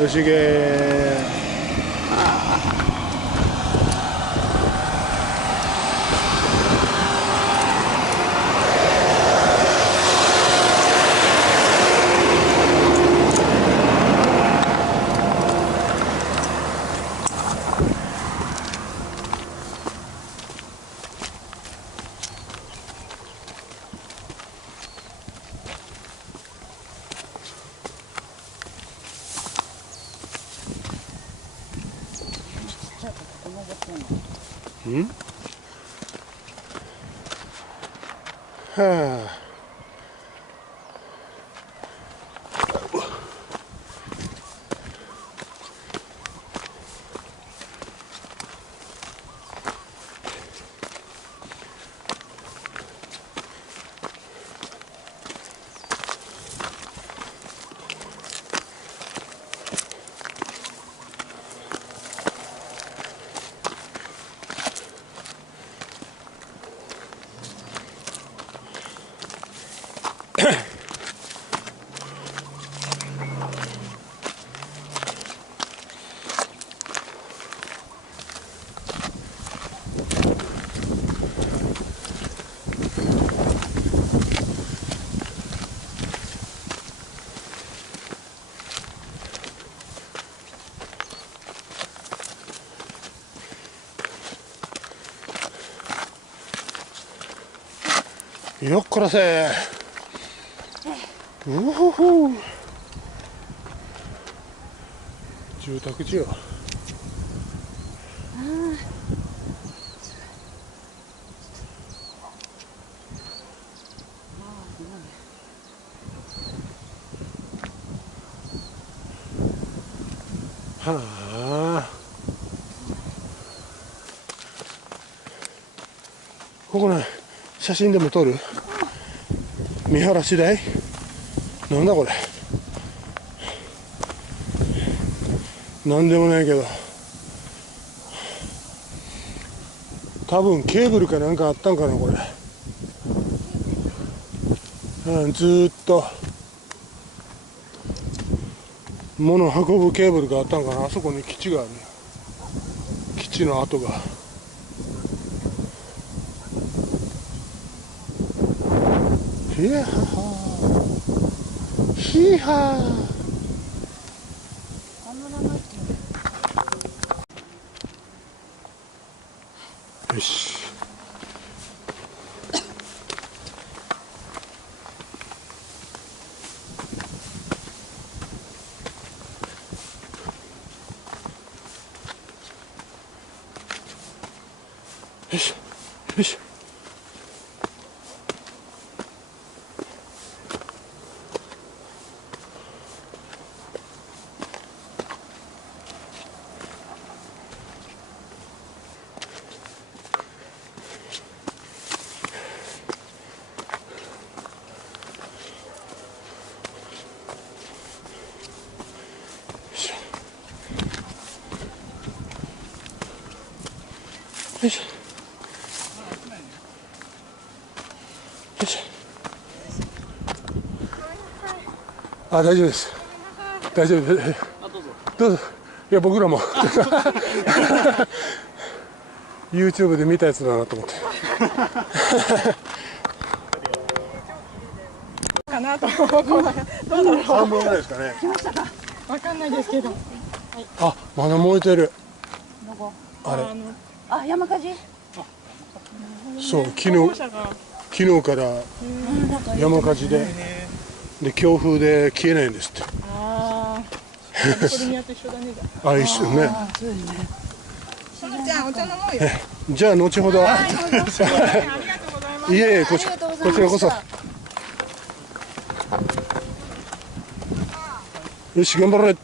よしげうんはあよっこらせうほほ住宅地よ。はあここね写真でも撮る見晴らし台なんだこれなんでもないけど多分ケーブルかなんかあったんかなこれ、ずーっと物を運ぶケーブルがあったんかな。あそこに基地がある、基地の跡が。ひやははひはよしよしよしよいしょよいしょ。あ、大丈夫です。大丈夫です。どうぞ。いや、僕らもYouTube で見たやつだなと思って。かなと思う。どうだろう。半分ぐらいですかね。来ましたか。わかんないですけど。はい、あ、まだ燃えてる。どこ？あれ。あ、山火事？そう、昨日から山火事で、強風で消えないんですって。ああ。カリフォルニアと一緒だね。あ、一緒ね。そうですね。しずちゃん、お茶飲もうよ。じゃあ後ほど。ありがとうございます。いえいえ、こちらこそ。よし、頑張れ。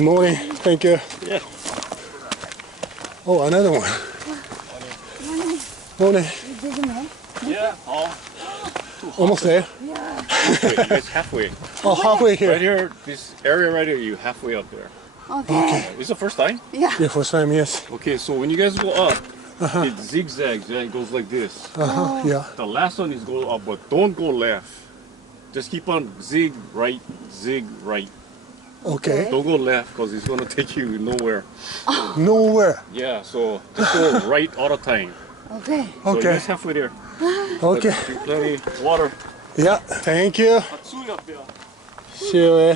Morning. Thank you. Yeah. Oh, another one. Morning. Yeah. Almost there. Wait, you guys halfway. Oh, halfway Right here. here, this area right here, you halfway up there. Okay. This is the first time? Yeah, first time, yes. Okay, so when you guys go up, it zigzags, yeah, it goes like this. Yeah. The last one is go up, but don't go left. Just keep on zig right, zig right. Okay. Don't go left because it's gonna take you nowhere. Nowhere. Yeah, so just go right all the time. Okay. So you Okay. guys halfway there. Okay. Drink plenty water. Yeah, thank you. Matsui up there. See you.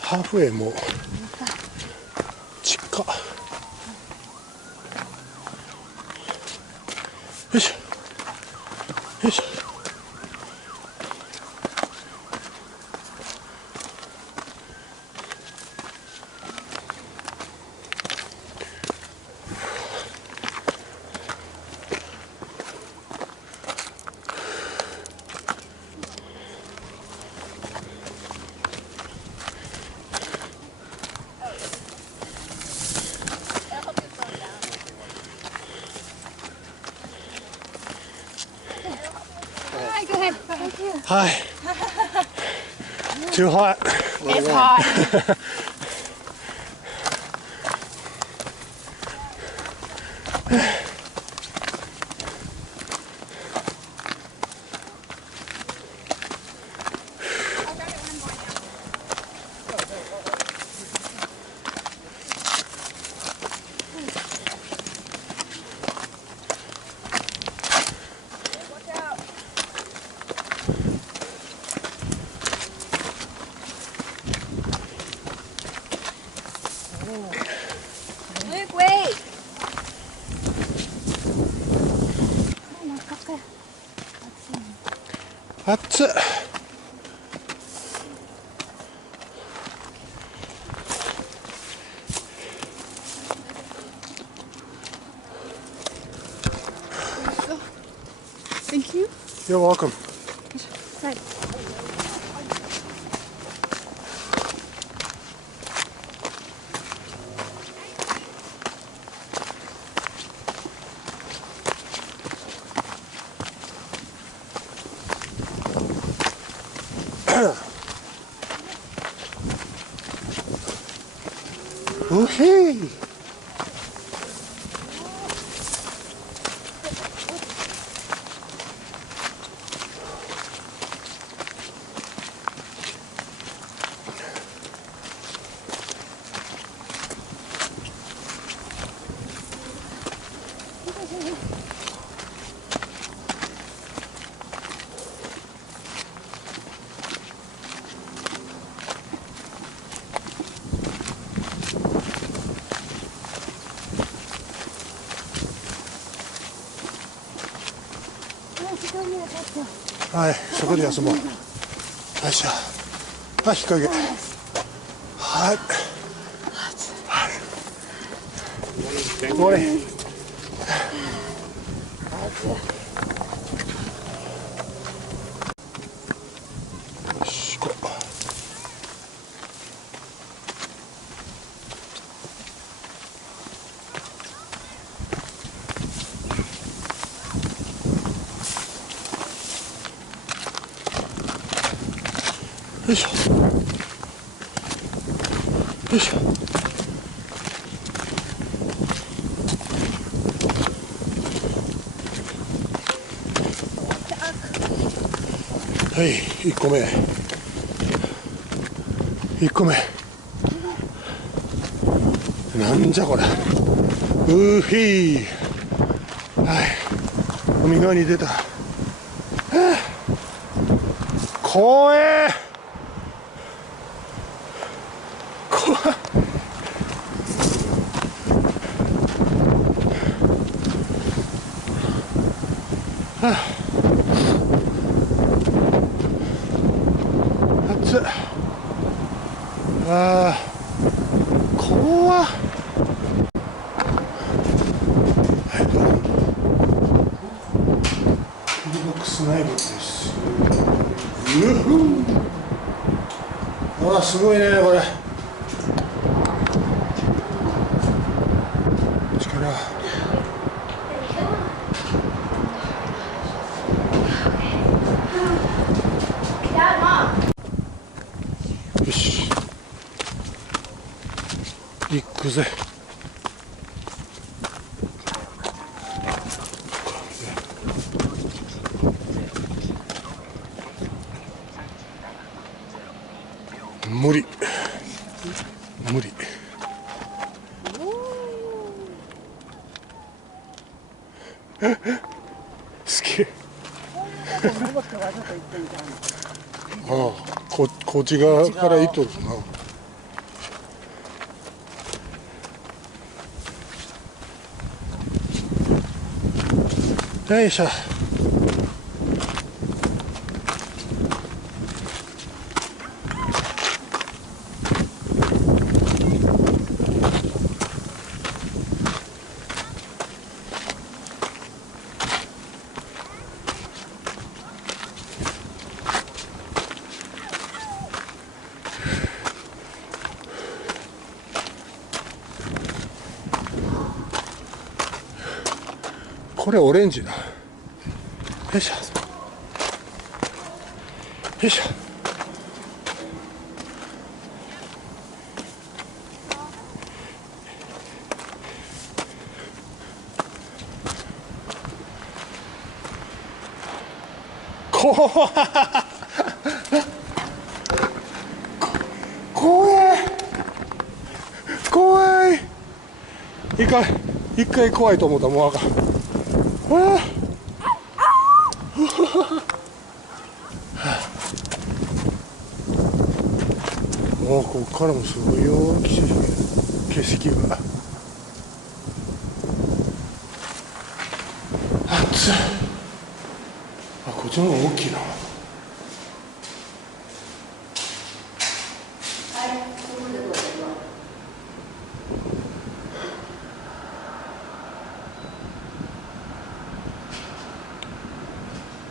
Halfway もう近っ。よいしょ。よいしょ。Hi, go ahead. Thank you. Hi. Too hot. It's hot. Luke, wait. 熱っ。Thank you. You're welcome. Right. Okay.はい、そこで休もう。よいしょ。はい、日陰。はい。これ。よし、行こう。よいしょ。よいしょ。はい、1個目。1個目。なんじゃこれ。うーひー。はい。海側に出た。はあ、怖え。怖い。はあ、熱っ。ああ、怖っ。ピルボックス内部です。うふん。わあすごいねこれ。力。よし。行くぜ。無理無理。すげえ。ああ、こっち側から行っとるな。よいしょ。これオレンジだ。よいしょ。よいしょ。怖い。怖い。一回怖いと思ったらもうあかん。もうここからもすごいよ景色が。暑い。あ、こっちの方が大きいな。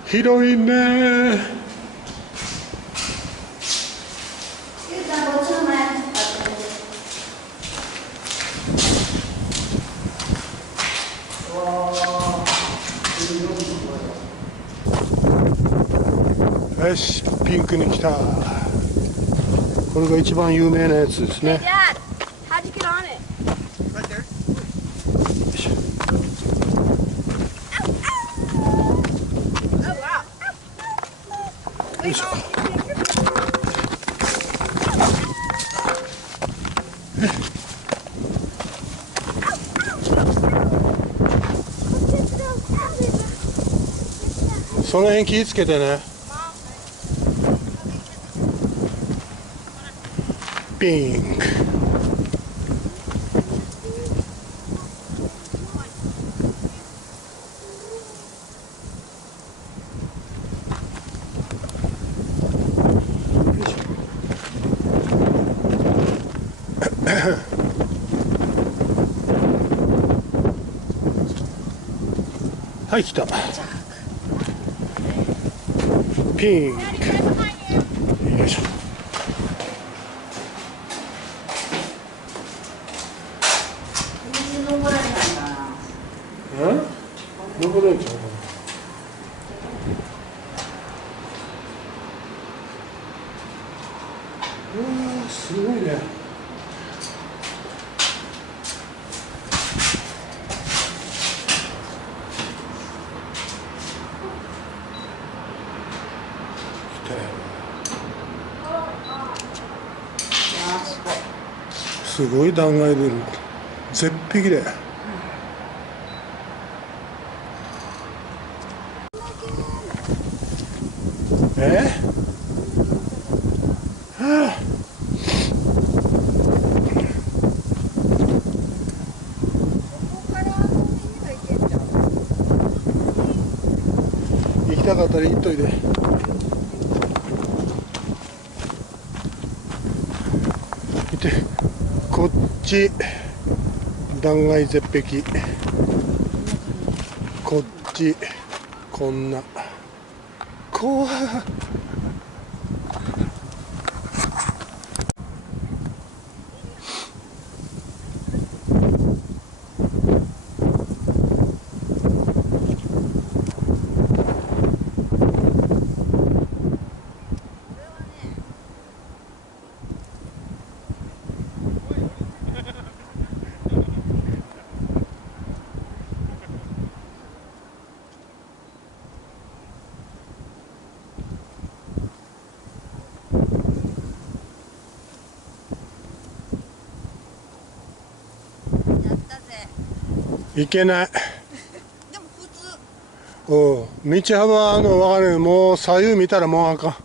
広いね。よし、ピンクに来た。これが一番有名なやつですね。よいしょ。その辺気ぃつけてね。ピンク。はい、来た。ピンク。よいしょ。残れんちゃうかな。うわ、すごいね。すごい断崖で絶壁で。はあ、行きたかったら行っといで。見て、こっち断崖絶壁、こっちこんな怖い。行けない。でも普通。道幅わかる。もう左右見たらもうあかん。